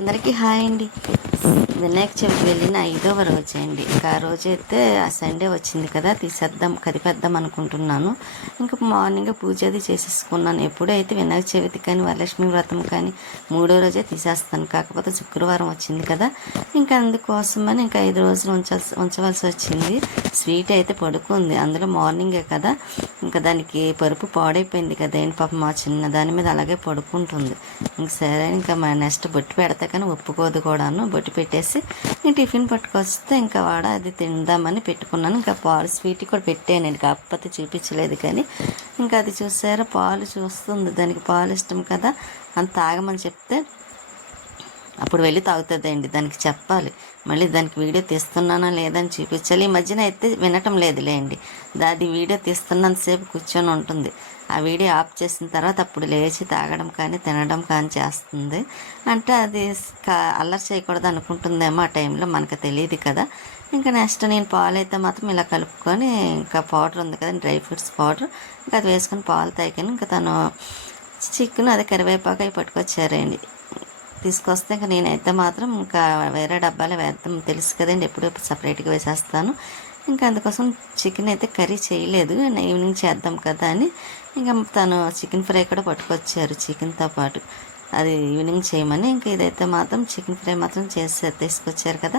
అందరికీ హాయ్ అండి. వినాయక చవితి వెళ్ళిన ఐదవ రోజు అండి ఇంకా ఆ రోజు అయితే ఆ సండే వచ్చింది కదా తీసేద్దాం కదిపేద్దాం అనుకుంటున్నాను. ఇంకా మార్నింగ్ పూజ అది చేసేసుకున్నాను. ఎప్పుడైతే వినాయక చవితి కానీ వరలక్ష్మి వ్రతం కానీ మూడో రోజే తీసేస్తాను. కాకపోతే శుక్రవారం వచ్చింది కదా ఇంకా అందుకోసమని ఇంకా ఐదు రోజులు ఉంచాల్సి ఉంచవలసి వచ్చింది. స్వీట్ అయితే పడుకుంది. అందులో మార్నింగే కదా ఇంకా దానికి పరుపు పాడైపోయింది కదా. ఏంటి పాపం మా చిన్న దాని మీద అలాగే పడుకుంటుంది. ఇంక సరే ఇంకా మా నెక్స్ట్ బొట్టు పెడతా కానీ ఒప్పుకోదు కూడాను. బొట్టు పెట్టేసి నేను టిఫిన్ పట్టుకొస్తే ఇంకా వాడ అది తిందామని పెట్టుకున్నాను. ఇంకా పాలు స్వీట్ కూడా పెట్టాను నేను కాకపోతే చూపించలేదు కానీ. ఇంకా అది చూసారా పాలు చూస్తుంది. దానికి పాలు ఇష్టం కదా అంత తాగమని చెప్తే అప్పుడు వెళ్ళి తాగుతుందండి దానికి చెప్పాలి. మళ్ళీ దానికి వీడియో తీస్తున్నానా లేదని చూపించాలి. ఈ మధ్యన అయితే వినటం లేదులే అండి దాది వీడియో తీస్తున్నంతసేపు కూర్చొని ఉంటుంది. ఆ వీడియో ఆఫ్ చేసిన తర్వాత అప్పుడు లేచి తాగడం కానీ తినడం కానీ చేస్తుంది. అంటే అది అల్లరి చేయకూడదు అనుకుంటుందేమో ఆ టైంలో మనకు తెలియదు కదా. ఇంకా నెక్స్ట్ నేను పాలు అయితే మాత్రం ఇలా కలుపుకొని ఇంకా పౌడర్ ఉంది కదా డ్రై ఫ్రూట్స్ పౌడర్. ఇంకా అది వేసుకొని పాలు తాగాను. ఇంకా తను చికెన్ అదే కరివేపాకు అవి పట్టుకొచ్చారండి. తీసుకొస్తే ఇంకా నేనైతే మాత్రం ఇంకా వేరే డబ్బాలో వేద్దాం. తెలుసు కదండి ఎప్పుడు సపరేట్గా వేసేస్తాను. ఇంకా అందుకోసం చికెన్ అయితే కర్రీ చేయలేదు. ఈవినింగ్ చేద్దాం కదా అని. ఇంకా తను చికెన్ ఫ్రై కూడా పట్టుకొచ్చారు చికెన్తో పాటు. అది ఈవినింగ్ చేయమని ఇంకా ఇదైతే మాత్రం చికెన్ ఫ్రై మాత్రం చేసి తీసుకొచ్చారు కదా.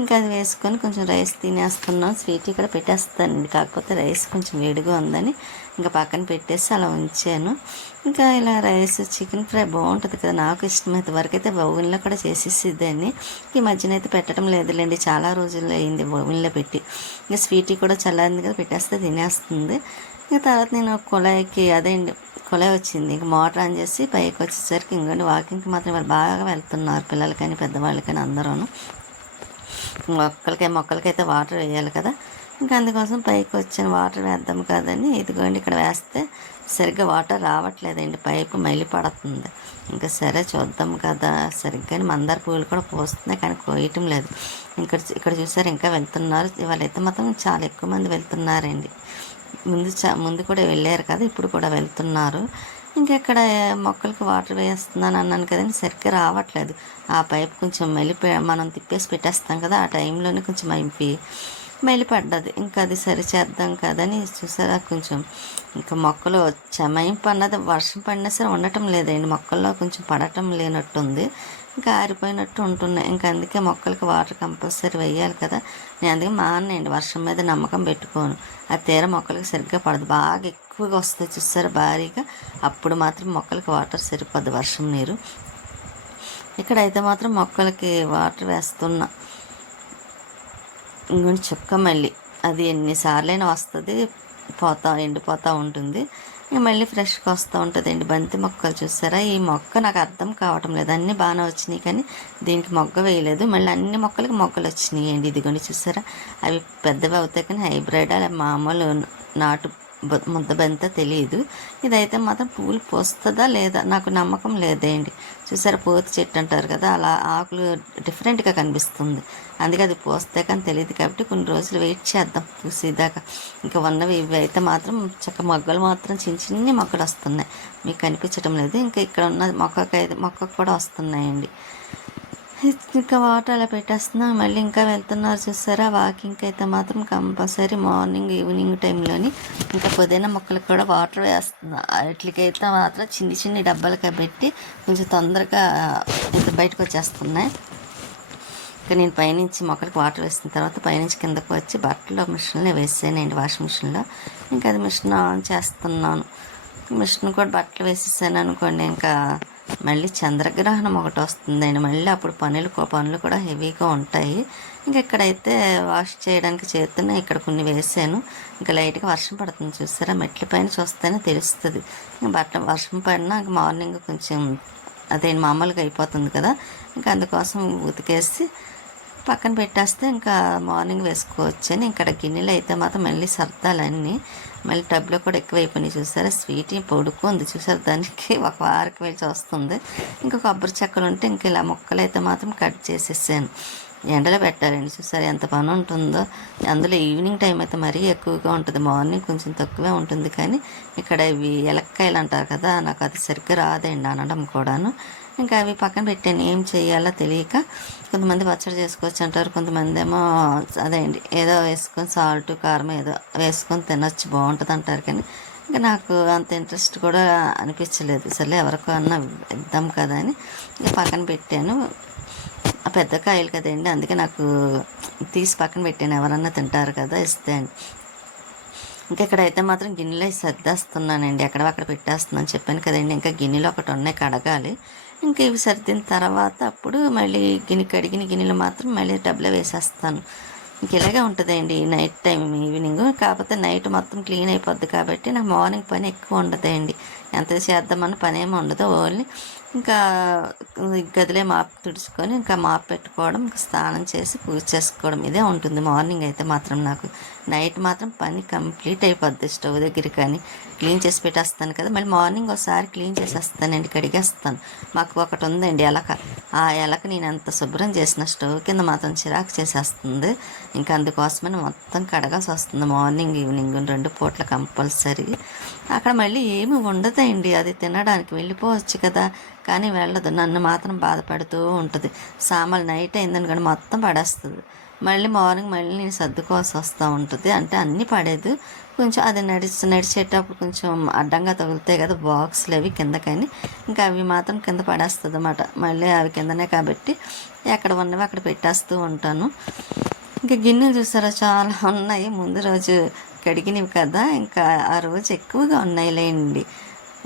ఇంకా అది వేసుకొని కొంచెం రైస్ తినేస్తున్నాం. స్వీట్ ఇక్కడ పెట్టేస్తానండి. కాకపోతే రైస్ కొంచెం వేడిగా ఉందని ఇంకా పక్కన పెట్టేసి అలా ఉంచాను. ఇంకా ఇలా రైస్ చికెన్ ఫ్రై బాగుంటుంది కదా. నాకు ఇష్టమైతే వరకు అయితే ఓవెన్లో కూడా చేసేసి దాన్ని ఈ మధ్యన అయితే పెట్టడం లేదులేండి. చాలా రోజులు అయింది ఓవెన్లో పెట్టి. ఇంకా స్వీట్ కూడా చల్లారింది కదా పెట్టేస్తే తినేస్తుంది. ఇంకా తర్వాత నేను కుళాయికి అదే అండి. కుళాయి వచ్చింది. ఇంక మోటార్ ఆన్ చేసి పైకి వచ్చేసరికి ఇంకోండి వాకింగ్కి మాత్రం వాళ్ళు బాగా వెళ్తున్నారు పిల్లలకని పెద్దవాళ్ళకని అందరూను. మొక్కలకి మొక్కలకైతే వాటర్ వేయాలి కదా. ఇంకా అందుకోసం పైకి వచ్చిన. వాటర్ వేద్దాం కదని ఇదిగోండి ఇక్కడ వేస్తే సరిగ్గా వాటర్ రావట్లేదండి. పైపు మైలి పడుతుంది. ఇంకా సరే చూద్దాం కదా. సరిగ్గా మందార పువ్వులు కూడా పోస్తున్నాయి కానీ కోయటం లేదు. ఇక్కడ ఇక్కడ చూసారు ఇంకా వెళ్తున్నారు. వాళ్ళైతే మాత్రం చాలా ఎక్కువ మంది వెళ్తున్నారండి. ముందు చా ముందు కూడా వెళ్ళారు కదా ఇప్పుడు కూడా వెళ్తున్నారు. ఇంకా ఇక్కడ మొక్కలకి వాటర్ వేస్తున్నాను అన్నాను కదండి సరిగ్గా రావట్లేదు. ఆ పైప్ కొంచెం మెలిపే మనం తిప్పేసి పెట్టేస్తాం కదా ఆ టైంలోనే కొంచెం అయిపోయి మెలిపడ్డది. ఇంకా అది సరి చేద్దాం కదని చూసారా కొంచెం. ఇంకా మొక్కలు చెమయింపు అన్నది వర్షం పడినా సరే ఉండటం లేదండి. మొక్కల్లో కొంచెం పడటం లేనట్టుంది. ఇంకా ఆరిపోయినట్టు ఉంటున్నాయి. ఇంకా అందుకే మొక్కలకి వాటర్ కంపల్సరీ వేయాలి కదా. నేను అందుకే మానండి వర్షం మీద నమ్మకం పెట్టుకోను. ఆ తీర మొక్కలకి సరిగ్గా పడదు. బాగా ఎక్కువగా వస్తుంది చూస్తారు భారీగా. అప్పుడు మాత్రం మొక్కలకి వాటర్ సరిపోద్ది వర్షం నీరు. ఇక్కడైతే మాత్రం మొక్కలకి వాటర్ వేస్తున్నా. ఇంకొని చుక్క మళ్ళీ. అది ఎన్నిసార్లైనా వస్తుంది. పోతా ఎండిపోతూ ఉంటుంది. ఇక మళ్ళీ ఫ్రెష్గా వస్తూ ఉంటుందండి. బంతి మొక్కలు చూసారా? ఈ మొక్క నాకు అర్థం కావటం లేదు. అన్నీ బాగానే వచ్చినాయి కానీ దీనికి మొగ్గ వేయలేదు. మళ్ళీ అన్ని మొక్కలకి మొగ్గలు వచ్చినాయి అండి ఇదిగోండి చూసారా? అవి పెద్దవి అవుతాయి కానీ హైబ్రిడ్ అలా మామూలు నాటు బ- ముద్ద తెలియదు ఇదైతే మాత్రం పూలు పోస్తుందా లేదా నాకు నమ్మకం లేదేంటి. చూసారా పోతి చెట్టు అంటారు కదా అలా ఆకులు డిఫరెంట్గా కనిపిస్తుంది. అందుకే అది పోస్తే కానీ తెలియదు కాబట్టి కొన్ని రోజులు వెయిట్ చేద్దాం పూసేదాకా. ఇంకా ఉన్నవి ఇవి అయితే మాత్రం చక్క మొగ్గలు మాత్రం చిన్న చిన్ని మొగ్గలు వస్తున్నాయి. మీకు కనిపించడం లేదు. ఇంకా ఇక్కడ ఉన్న మొక్కకైతే మొక్కకు కూడా వస్తున్నాయండి. ఇంకా వాటర్ అలా పెట్టేస్తున్నా. మళ్ళీ ఇంకా వెళ్తున్నారు చూసారా? వాకింగ్కి అయితే మాత్రం కంపల్సరీ మార్నింగ్ ఈవినింగ్ టైంలోని ఇంకా పుదీనా మొక్కలకు కూడా వాటర్ వేస్తున్నా. వాటికైతే మాత్రం చిన్ని చిన్ని డబ్బాలకి పెట్టి కొంచెం తొందరగా ఇంకా బయటకు వచ్చేస్తున్నాయి. ఇంకా నేను పైనుంచి మొక్కలకు వాటర్ వేసిన తర్వాత పైనుంచి కిందకు వచ్చి బట్టలు మిషన్లో వేసానండి వాషింగ్ మిషన్లో. ఇంకా అది మిషన్ ఆన్ చేస్తున్నాను. మిషన్ కూడా బట్టలు వేసేసాను అనుకోండి ఇంకా మళ్ళీ చంద్రగ్రహణం ఒకటి వస్తుందండి. మళ్ళీ అప్పుడు పనులు పనులు కూడా హెవీగా ఉంటాయి. ఇంకా ఇక్కడైతే వాష్ చేయడానికి చేతున్న ఇక్కడ కొన్ని వేసాను. ఇంకా లైట్గా వర్షం పడుతుంది చూసారా? మెట్ల పైన చూస్తేనే తెలుస్తుంది. ఇంకా బట్ట వర్షం పడినా ఇంకా మార్నింగ్ కొంచెం అదే మామూలుగా అయిపోతుంది కదా? ఇంకా అందుకోసం ఉతికేసి పక్కన పెట్టేస్తే ఇంకా మార్నింగ్ వేసుకోవచ్చు అని ఇక్కడ గిన్నెలు అయితే మాత్రం మళ్ళీ సర్దాలన్నీ. మళ్ళీ టబ్లో కూడా ఎక్కువైపోయినాయి చూసారా? స్వీట్ పొడుకుంది చూసారు? దానికి ఒక వారికి వెళ్ళి వస్తుంది ఇంకా కొబ్బరి చెక్కలు ఉంటే ఇంక ఇలా ముక్కలు అయితే మాత్రం కట్ చేసేసాను. ఎండలో పెట్టారండి చూసారు? ఎంత పని ఉంటుందో. అందులో ఈవినింగ్ టైం అయితే మరీ ఎక్కువగా ఉంటుంది. మార్నింగ్ కొంచెం తక్కువే ఉంటుంది కానీ ఇక్కడ ఇవి ఎలక్కాయలు అంటారు కదా నాకు అది సరిగ్గా రాదండి అనడం కూడాను. ఇంకా అవి పక్కన పెట్టాను. ఏం చేయాలో తెలియక కొంతమంది పచ్చడి చేసుకోవచ్చు అంటారు కొంతమంది ఏమో అదే అండి ఏదో వేసుకొని సాల్ట్ కారం ఏదో వేసుకొని తినొచ్చు బాగుంటుంది అంటారు కానీ ఇంకా నాకు అంత ఇంట్రెస్ట్ కూడా అనిపించలేదు. సరే ఎవరికో అన్న ఇద్దాం కదా అని ఇంకా పక్కన పెట్టాను. ఆ పెద్ద కాయలు కదండి అందుకే నాకు తీసి పక్కన పెట్టాను. ఎవరన్నా తింటారు కదా ఇస్తే అని. ఇంకా ఇక్కడైతే మాత్రం గిన్నెలో సర్దేస్తున్నానండి. ఎక్కడ అక్కడ పెట్టేస్తున్నాను చెప్పాను కదండి. ఇంకా గిన్నెలో ఒకటి ఉన్నాయి కడగాలి. ఇంకా ఇవి సర్దిన తర్వాత అప్పుడు మళ్ళీ గిన్నె కడిగిన గిన్నెలు మాత్రం మళ్ళీ డబ్బులో వేసేస్తాను. ఇంక ఇలాగే ఉంటుందండి నైట్ టైం ఈవినింగ్. కాకపోతే నైట్ మొత్తం క్లీన్ అయిపోద్ది కాబట్టి నాకు మార్నింగ్ పని ఎక్కువ ఉండదండి. ఎంత చేద్దామన్న పని ఏమి ఉండదు. ఓన్లీ ఇంకా గదిలే మాపు తుడుచుకొని ఇంకా మాపు పెట్టుకోవడం ఇంకా స్నానం చేసి పూజ చేసుకోవడం ఇదే ఉంటుంది. మార్నింగ్ అయితే మాత్రం నాకు నైట్ మాత్రం పని కంప్లీట్ అయిపోద్ది స్టవ్ దగ్గర కానీ. క్లీన్ చేసి పెట్టేస్తాను కదా మళ్ళీ మార్నింగ్ ఒకసారి క్లీన్ చేసేస్తానండి కడిగేస్తాను. మాకు ఒకటి ఉందండి ఎలక. ఆ ఎలక నేను ఎంత శుభ్రం చేసిన స్టవ్ కింద మాత్రం చిరాకు చేసేస్తుంది. ఇంకా అందుకోసమని మొత్తం కడగాల్సి వస్తుంది. మార్నింగ్ ఈవినింగ్ రెండు పూట్ల కంపల్సరీ. అక్కడ మళ్ళీ ఏమి అండి అది తినడానికి వెళ్ళిపోవచ్చు కదా. కానీ వెళ్ళదు. నన్ను మాత్రం బాధపడుతూ ఉంటుంది. సామాన్ నైట్ అయిందని కానీ మొత్తం పడేస్తుంది. మళ్ళీ మార్నింగ్ మళ్ళీ నేను సర్దుకోవాల్సి వస్తూ ఉంటుంది. అంటే అన్నీ పడేది. కొంచెం అది నడిచి నడిచేటప్పుడు కొంచెం అడ్డంగా తగులుతాయి కదా బాక్స్లు అవి కిందకని. ఇంకా అవి మాత్రం కింద పడేస్తుంది అన్నమాట మళ్ళీ అవి కిందనే కాబట్టి ఎక్కడ ఉన్నవి అక్కడ పెట్టేస్తూ ఉంటాను. ఇంకా గిన్నెలు చూసారా? చాలా ఉన్నాయి. ముందు రోజు కడిగినవి కదా. ఇంకా ఆ రోజు ఎక్కువగా ఉన్నాయిలేండి.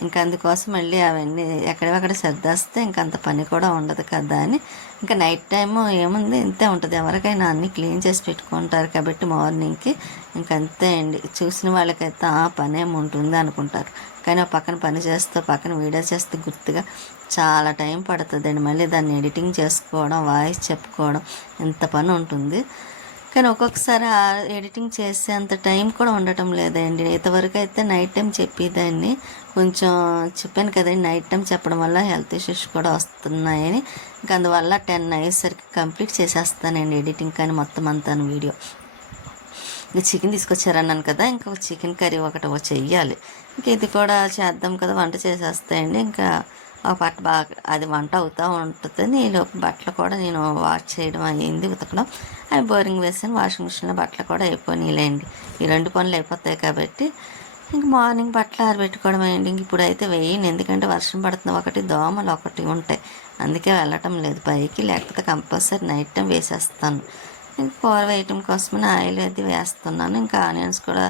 ఇంకా అందుకోసం మళ్ళీ అవన్నీ ఎక్కడెక్కడ సర్దేస్తే ఇంకా అంత పని కూడా ఉండదు కదా అని. ఇంకా నైట్ టైము ఏముంది? ఇంతే ఉంటుంది. ఎవరికైనా అన్ని క్లీన్ చేసి పెట్టుకుంటారు కాబట్టి మార్నింగ్కి ఇంకా అంతే అండి. చూసిన వాళ్ళకైతే ఆ పని ఏమి ఉంటుంది అనుకుంటారు. కానీ ఆ పక్కన పని చేస్తూ పక్కన వీడియో చేస్తే గుర్తుగా చాలా టైం పడుతుందండి. మళ్ళీ దాన్ని ఎడిటింగ్ చేసుకోవడం వాయిస్ చెప్పుకోవడం ఎంత పని ఉంటుంది. కానీ ఒక్కొక్కసారి ఆ ఎడిటింగ్ చేసేంత టైం కూడా ఉండటం లేదండి. ఇంతవరకు అయితే నైట్ టైం చెప్పేదాన్ని. కొంచెం చెప్పాను కదండి నైట్ టైం చెప్పడం వల్ల హెల్త్ ఇష్యూస్ కూడా వస్తున్నాయని. ఇంకా అందువల్ల టెన్ అయ్యేసరికి కంప్లీట్ చేసేస్తానండి ఎడిటింగ్ కానీ మొత్తం అంతా వీడియో ఇంకా చికెన్ తీసుకొచ్చారన్నాను కదా ఇంకా చికెన్ కర్రీ ఒకటి చెయ్యాలి. ఇంకా ఇది కూడా చేద్దాం కదా వంట చేసేస్తాయండి. ఇంకా ఒక పట్ట బాగా అది వంట అవుతూ ఉంటుంది. నేను బట్టలు కూడా నేను వాష్ చేయడం అయ్యింది ఉతకడం. అవి బోరింగ్ వేసాను వాషింగ్ మిషన్లో బట్టలు కూడా అయిపోయినాయిలేండి. ఈ రెండు పనులు అయిపోతాయి కాబట్టి ఇంక మార్నింగ్ బట్టలు ఆరబెట్టుకోవడం ఏంటి? ఇంక ఇప్పుడు అయితే వేయండి. ఎందుకంటే వర్షం పడుతుంది ఒకటి దోమలు ఒకటి ఉంటాయి. అందుకే వెళ్ళటం లేదు. పైకి లేకపోతే కంపల్సరీ నైట్ టైం వేసేస్తాను. ఇంక కూర వేయటం కోసమని ఆయిల్ అది వేస్తున్నాను. ఇంకా ఆనియన్స్ కూడా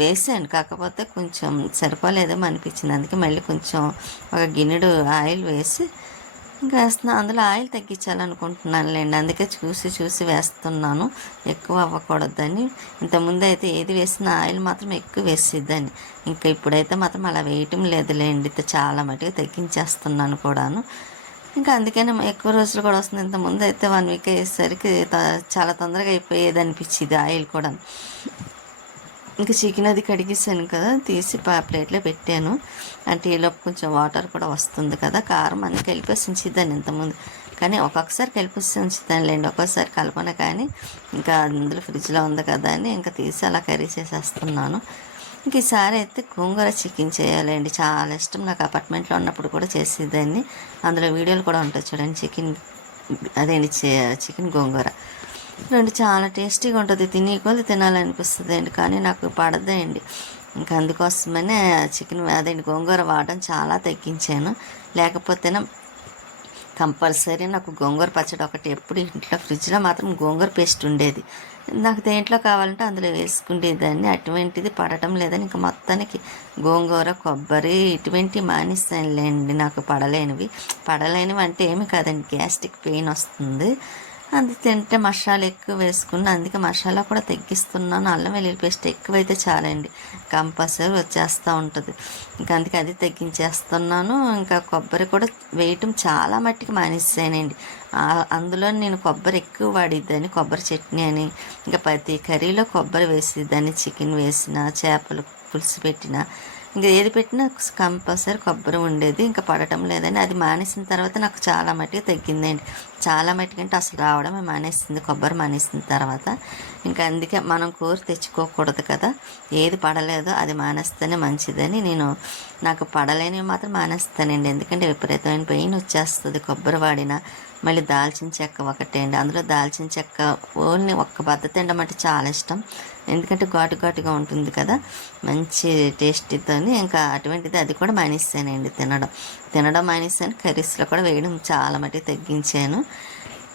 వేసాను. కాకపోతే కొంచెం సరిపోలేదేమో అనిపించింది. అందుకే మళ్ళీ కొంచెం ఒక గిన్నెడు ఆయిల్ వేసి ఇంకా వేస్తున్నా అందులో ఆయిల్ తగ్గించాలనుకుంటున్నానులేండి. అందుకే చూసి చూసి వేస్తున్నాను. ఎక్కువ అవ్వకూడదని. ఇంతకుముందు అయితే ఏది వేసినా ఆయిల్ మాత్రం ఎక్కువ వేసేదాన్ని. ఇంకా ఇప్పుడైతే మాత్రం అలా వేయటం లేదులేండి. చాలా మటుకు తగ్గించేస్తున్నాను కూడాను. ఇంకా అందుకనే ఎక్కువ రోజులు కూడా వస్తుంది. ఇంతకుముందు అయితే వన్ వీక్ అయ్యేసరికి త- చాలా తొందరగా అయిపోయేది అనిపించింది ఆయిల్ కూడా ఇంకా చికెన్ అది కడిగేసాను కదా తీసి ప్లేట్లో పెట్టాను. అంటే ఈలోపు కొంచెం వాటర్ కూడా వస్తుంది కదా కారం అన్ని కలిపేసి ఉంచిద్దాను ఇంతకుముందు. కానీ ఒక్కొక్కసారి కలిపేసి ఉంచుతానులేండి ఒక్కొక్కసారి కలపను కానీ. ఇంకా అందులో ఫ్రిడ్జ్లో ఉంది కదా అని ఇంకా తీసి అలా కర్రీ చేసేస్తున్నాను. ఇంక ఈసారి అయితే గోంగూర చికెన్ చేయాలండి. చాలా ఇష్టం నాకు అపార్ట్మెంట్లో ఉన్నప్పుడు కూడా చేసేదాన్ని. అందులో వీడియోలు కూడా ఉంటాయి చూడండి చికెన్ అదేంటి చికెన్ గోంగూర. రెండు చాలా టేస్టీగా ఉంటుంది. తినే కొద్ది తినాలనిపిస్తుంది అండి. కానీ నాకు పడదండి. ఇంకా అందుకోసమనే చికెన్ అదేంటి గోంగూర వాడడం చాలా తగ్గించాను. లేకపోతేనే కంపల్సరీ నాకు గోంగూర పచ్చడి ఒకటి ఎప్పుడు ఇంట్లో ఫ్రిడ్జ్లో మాత్రం గోంగూర పేస్ట్ ఉండేది. నాకు దేంట్లో కావాలంటే అందులో వేసుకునేదాన్ని. అటువంటిది పడటం లేదని ఇంకా మొత్తానికి గోంగూర కొబ్బరి ఇటువంటి మానేసానులేండి నాకు పడలేనివి. పడలేనివి అంటే ఏమి కాదండి. గ్యాస్ట్రిక్ పెయిన్ వస్తుంది. అది తింటే మసాలా ఎక్కువ వేసుకున్న అందుకే మసాలా కూడా తగ్గిస్తున్నాను. అల్లం వెల్లుల్లి పేస్ట్ ఎక్కువైతే చాలండి. కంపల్సరీ వచ్చేస్తూ ఉంటుంది. ఇంకా అందుకే అది తగ్గించేస్తున్నాను. ఇంకా కొబ్బరి కూడా వేయటం చాలా మట్టికి మానేసానండి అందులో నేను కొబ్బరి ఎక్కువ వాడిద్దాన్ని కొబ్బరి చట్నీ అని ఇంకా ప్రతి కర్రీలో కొబ్బరి వేసేదాన్ని చికెన్ వేసిన చేపలు పులుసు పెట్టిన ఇంకా ఏది పెట్టినా కంపల్సరీ కొబ్బరి ఉండేది. ఇంకా పడటం లేదని అది మానేసిన తర్వాత నాకు చాలా మట్టుకు తగ్గిందండి. చాలా మట్టుకంటే అసలు రావడమే మానేస్తుంది కొబ్బరి మానేసిన తర్వాత. ఇంకా అందుకే మనం కూర తెచ్చుకోకూడదు కదా. ఏది పడలేదో అది మానేస్తేనే మంచిదని నేను నాకు పడలేనివి మాత్రం మానేస్తానండి. ఎందుకంటే విపరీతమైన పెయిన్ వచ్చేస్తుంది కొబ్బరి వాడిన. మళ్ళీ దాల్చిన చెక్క ఒకటే అండి. అందులో దాల్చిన చెక్క ఓన్లీ ఒక్క పద్ధతి తినడం అంటే చాలా ఇష్టం. ఎందుకంటే ఘాటు ఘాటుగా ఉంటుంది కదా. మంచి టేస్ట్తో ఇంకా అటువంటిది అది కూడా మానేస్తానండి తినడం. తినడం మానేసాను కర్రీస్లో కూడా వేయడం చాలా మటుకు తగ్గించాను.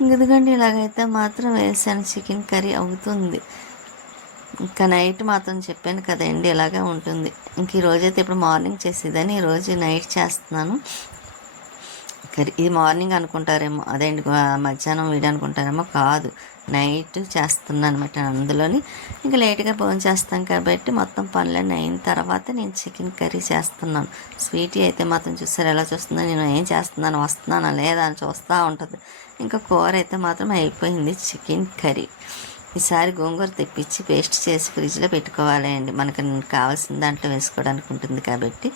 ఎందుకంటే ఇలాగైతే మాత్రం వేసాను. చికెన్ కర్రీ అవుతుంది. ఇంకా నైట్ మాత్రం చెప్పాను కదండి ఇలాగే ఉంటుంది. ఇంక ఈ రోజైతే ఇప్పుడు మార్నింగ్ చేసేదని ఈరోజు నైట్ చేస్తున్నాను. కర్రీ ఇది మార్నింగ్ అనుకుంటారేమో అదేంటి మధ్యాహ్నం వీడి అనుకుంటారేమో కాదు. నైట్ చేస్తున్నాను అనమాట అందులోని. ఇంకా లేట్గా భోజనం చేస్తాం కాబట్టి మొత్తం పనులన్నీ అయిన తర్వాత నేను చికెన్ కర్రీ చేస్తున్నాను. స్వీటీ అయితే మాత్రం చూసారు ఎలా చూస్తుందో నేను ఏం చేస్తున్నాను వస్తున్నానా లేదా అని చూస్తూ ఉంటుంది. ఇంకా కూర అయితే మాత్రం అయిపోయింది చికెన్ కర్రీ. ఈసారి గోంగూర తెప్పించి పేస్ట్ చేసి ఫ్రిడ్జ్లో పెట్టుకోవాలి అండి. మనకు కావాల్సిన దాంట్లో వేసుకోవడానికి ఉంటుంది కాబట్టి.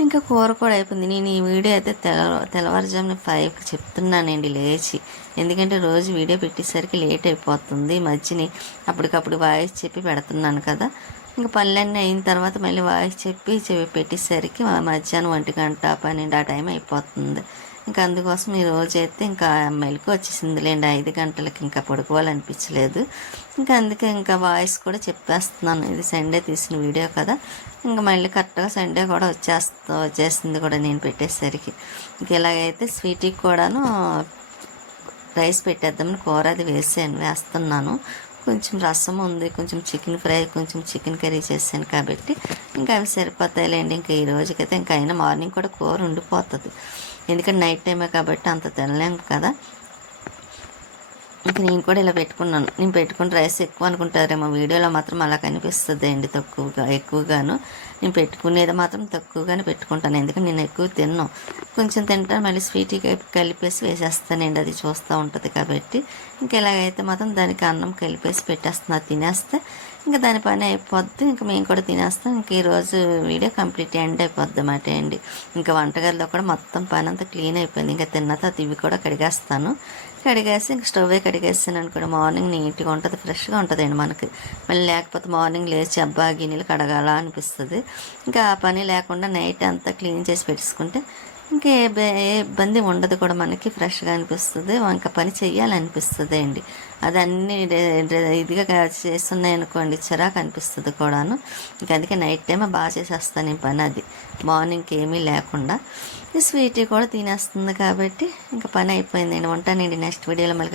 ఇంకా కూర కూడా అయిపోయింది. నేను ఈ వీడియో అయితే తెల తెల్లవారుజామున ఫైవ్కి చెప్తున్నానండి లేచి. ఎందుకంటే రోజు వీడియో పెట్టేసరికి లేట్ అయిపోతుంది. మధ్యని అప్పటికప్పుడు వాయిస్ చెప్పి పెడుతున్నాను కదా. ఇంకా పనులన్నీ అయిన తర్వాత మళ్ళీ వాయిస్ చెప్పి చెప్పి పెట్టేసరికి మధ్యాహ్నం ఒంటి గంట పన్నెండు ఆ టైం అయిపోతుంది. ఇంకా అందుకోసం ఈ రోజు అయితే ఇంకా మెలకు వచ్చేసిందిలేండి ఐదు గంటలకి ఇంకా పడుకోవాలనిపించలేదు. ఇంకా అందుకే ఇంకా వాయిస్ కూడా చెప్పేస్తున్నాను. ఇది సండే తీసిన వీడియో కదా. ఇంకా మళ్ళీ కరెక్ట్గా సండే కూడా వచ్చేస్తా వచ్చేసింది కూడా నేను పెట్టేసరికి. ఇంక ఇలాగైతే స్వీట్కి కూడాను రైస్ పెట్టేద్దామని కూర అది వేసాను వేస్తున్నాను. కొంచెం రసం ఉంది కొంచెం చికెన్ ఫ్రై కొంచెం చికెన్ కర్రీ చేశాను కాబట్టి ఇంకా అవి సరిపోతాయిలేండి. ఇంకా ఈ రోజుకైతే ఇంకా అయినా మార్నింగ్ కూడా కూర ఉండిపోతుంది. ఎందుకంటే నైట్ టైమే కాబట్టి అంత తినలేము కదా. ఇంక నేను కూడా ఇలా పెట్టుకున్నాను. నేను పెట్టుకున్న రైస్ ఎక్కువ అనుకుంటారేమో వీడియోలో మాత్రం అలా కనిపిస్తుంది అండి తక్కువగా ఎక్కువగాను. నేను పెట్టుకునేది మాత్రం తక్కువగానే పెట్టుకుంటాను ఎందుకంటే నేను ఎక్కువ తిన్నాను కొంచెం తింటాను మళ్ళీ స్వీట్ కలిపేసి వేసేస్తానండి అది చూస్తూ ఉంటుంది కాబట్టి. ఇంకా ఇలాగైతే మాత్రం దానికి అన్నం కలిపేసి పెట్టేస్తున్నా తినేస్తే ఇంకా దాని పని అయిపోద్ది ఇంకా మేము కూడా తినేస్తాం. ఇంక ఈరోజు వీడియో కంప్లీట్ ఎండ్ అయిపోద్ది అన్నమాట అండి. ఇంకా వంటగదిలో కూడా మొత్తం పని అంతా క్లీన్ అయిపోయింది ఇంకా తిన్న తర్వాత ఇవి కూడా కడిగేస్తాను. కడిగేసి ఇంక స్టవ్ కడిగేస్తాను అనుకోండి. మార్నింగ్ నీట్గా ఉంటుంది ఫ్రెష్గా ఉంటుందండి మనకి. మళ్ళీ లేకపోతే మార్నింగ్ లేచి అబ్బా గిన్నెలు కడగాల అనిపిస్తుంది. ఇంకా ఆ పని లేకుండా నైట్ అంతా క్లీన్ చేసి పెట్టుకుంటే ఇంకా ఏ బ- ఏ ఇబ్బంది ఉండదు కూడా మనకి ఫ్రెష్గా అనిపిస్తుంది. ఇంకా పని చెయ్యాలనిపిస్తుంది అండి. అది అన్ని డే- ఇదిగా చేస్తున్నాయి అనుకోండి చిరాకు అనిపిస్తుంది కూడాను. ఇంకా అందుకే నైట్ టైం బాగా చేసేస్తాను ఈ పని అది. మార్నింగ్కి ఏమీ లేకుండా. ఈ స్వీట్ కూడా తినేస్తుంది కాబట్టి ఇంకా పని అయిపోయిందండి ఉంటానండి నెక్స్ట్ వీడియోలో మళ్ళీ